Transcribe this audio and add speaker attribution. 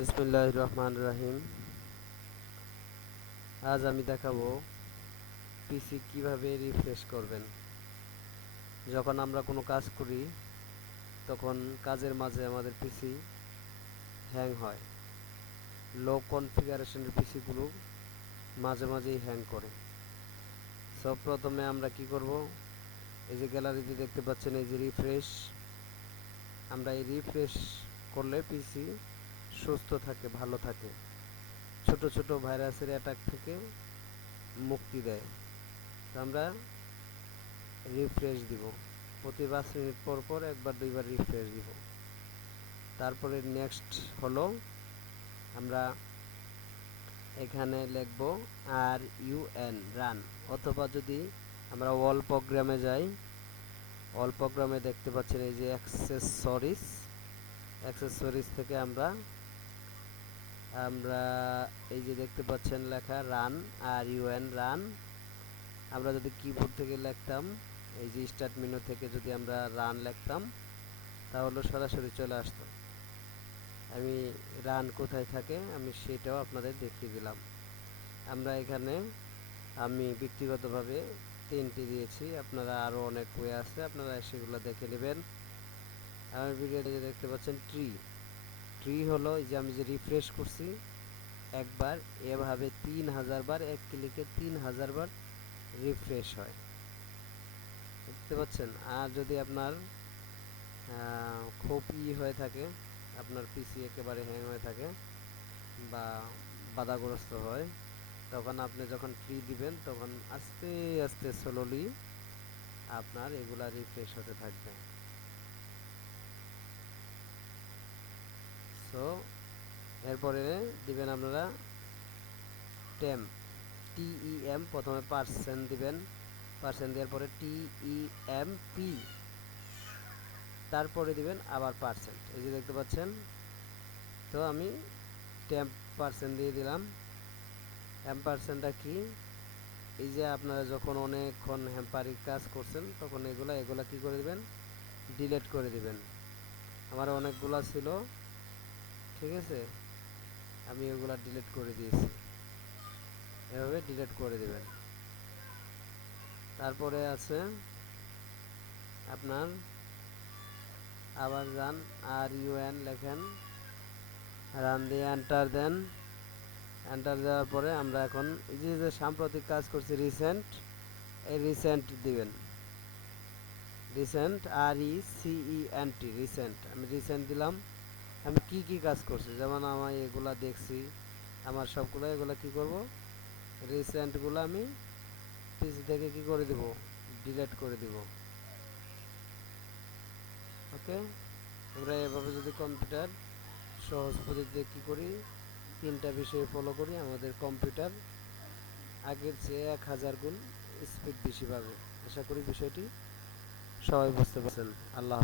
Speaker 1: বিসমুল্লাহ রহমান রাহিম আজ আমি দেখাবো পিসি কীভাবে রিফ্রেশ করবেন। যখন আমরা কোনো কাজ করি, তখন কাজের মাঝে আমাদের পিসি হ্যাং হয়। লো কনফিগারেশনের পিসিগুলো মাঝে মাঝেই হ্যাং করে। সব প্রথমে আমরা কি করব, এই যে গ্যালারিতে দেখতে পাচ্ছেন, এই যে রিফ্রেশ আমরা এই রিফ্রেশ করলে পিসি সুস্থ থাকে, ভালো থাকে। ছোট ছোট ভাইরাসের অ্যাটাক থেকে মুক্তি দেয়। আমরা রিফ্রেশ দিব। প্রতি পাঁচ মিনিট পর পর একবার, দুইবার রিফ্রেশ দিব। তারপরে নেক্সট হলো আমরা এখানে লিখব আর ইউএন রান অথবা যদি আমরা অল প্রোগ্রামে যাই অল প্রোগ্রামে দেখতে পাচ্ছেন এই যে অ্যাক্সেসরিজ অ্যাক্সেসরিজ থেকে আমরা আমরা এই যে দেখতে পাচ্ছেন লেখা রান, আর ইউএন রান। আমরা যদি কিবোর্ড থেকে লিখতাম, এই যে স্টার্ট মেনু থেকে যদি আমরা রান লিখতাম, তাহলে সরাসরি চলে আসতো। আমি রান কোথায় থাকে, আমি সেটাও আপনাদের দেখিয়ে দিলাম। আমরা এখানে আমি ব্যক্তিগতভাবে তিনটি দিয়েছি, আপনারা আরও অনেক ওয়ে আছে, আপনারা সেগুলো দেখে নেবেন। আমার ভিডিওতে দেখতে পাচ্ছেন ট্রি ট্রি হলো এই যে আমি যে রিফ্রেশ করছি, একবার এভাবে তিন হাজার বার এক ক্লিকে তিন হাজার বার রিফ্রেশ হয়। দেখতে পাচ্ছেন আর যদি আপনার খুব ই হয়ে থাকে, আপনার পিসি একেবারে হ্যাং হয়ে থাকে বা বাধাগ্রস্ত হয়, তখন আপনি যখন ট্রি দিবেন, তখন আস্তে আস্তে স্লোলি আপনার এগুলা রিফ্রেশ হতে থাকবে। সো এরপরে দিবেন আপনারা টেম টিইএম প্রথমে পার্সেন্ট দিবেন পার্সেন্ট দেওয়ার পরে টিইএম পি। তারপরে দিবেন আবার পার্সেন্ট এই যে দেখতে পাচ্ছেন, তো আমি টেম পার্সেন্ট দিয়ে দিলাম। এম পার্সেন্টটা কি? এই যে আপনারা যখন অনেকক্ষণ হ্যাম্পারির কাজ করছেন, তখন এগুলা এগুলা কি করে দিবেন? ডিলেট করে দিবেন। আমার অনেকগুলা ছিল। ঠিক আছে? আমি ওগুলা ডিলিট করে দিয়েছি। এভাবে ডিলিট করে দেবেন। তারপরে আছে আপনার আবার যান আর ইউএন লেখেন। রান দিয়ে এন্টার দেন। এন্টার দেওয়ার পরে আমরা এখন এই যে সাম্প্রতিক কাজ করছি রিসেন্ট এই রিসেন্ট দিবেন। Recent R E C E N T recent আমি রিসেন্ট দিলাম। আমি কি কি কাজ করছি? যেমন আমি এগুলা দেখছি, আমার সবগুলো, এগুলা কি করব? রিসেন্টগুলো আমি পিসি থেকে কি করে দেব? ডিলিট করে দিব। ওকে আমরা এভাবে যদি কম্পিউটার সহজ পদ্ধতিতে কী করি? তিনটা বিষয় ফলো করি, আমাদের কম্পিউটার আগের চেয়ে এক হাজার গুণ স্পিড বেশি পাবে। আশা করি বিষয়টি সবাই বুঝতে পারছেন। আল্লাহ